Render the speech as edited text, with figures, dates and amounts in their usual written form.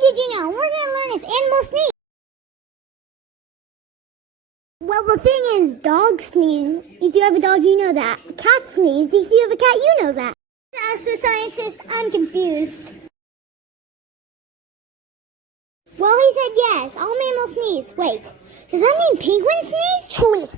did you know? We're gonna learn if animals sneeze. Well, the thing is, dogs sneeze. If you have a dog, you know that. Cats sneeze. If you have a cat, you know that. As the scientist, I'm confused. Well, he said yes. All mammals sneeze. Wait, does that mean penguins sneeze? Tweet.